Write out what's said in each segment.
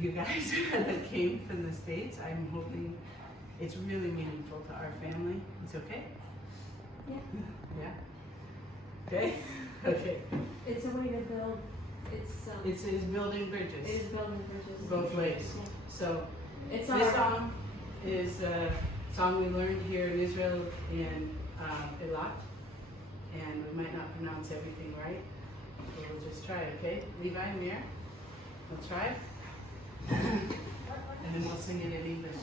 you guys that came from the States. I'm hoping it's really meaningful to our family. It's okay? Yeah. Yeah? Okay? Okay. It's a way to build, It's building bridges. it is building bridges. Both ways. Yeah. So It's this song is a song we learned here in Israel in Eilat. And we might not pronounce everything right. But we'll just try, okay? Levi, Mir, we'll try. And then we'll sing it in English.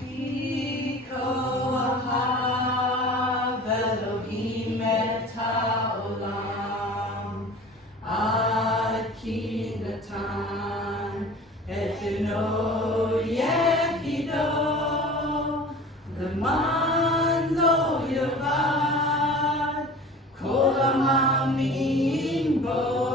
Ki koahav Elohim et ha'olam ad ki natan et beno yechido leman lo yavad kol ha'ma'aminim bo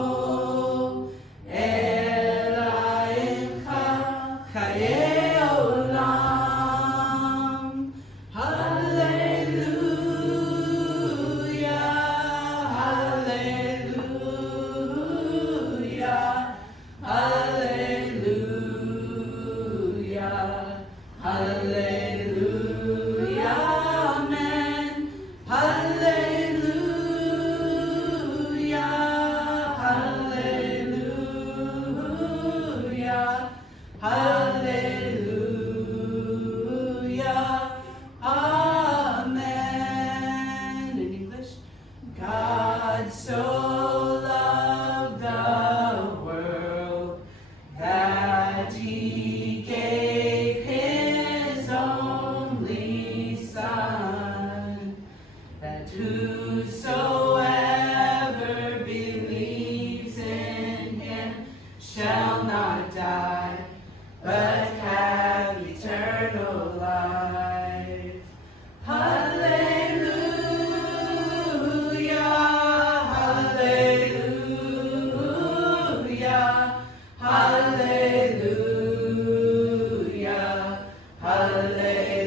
whosoever believes in him shall not die, but have eternal life. Hallelujah, hallelujah, hallelujah, hallelujah.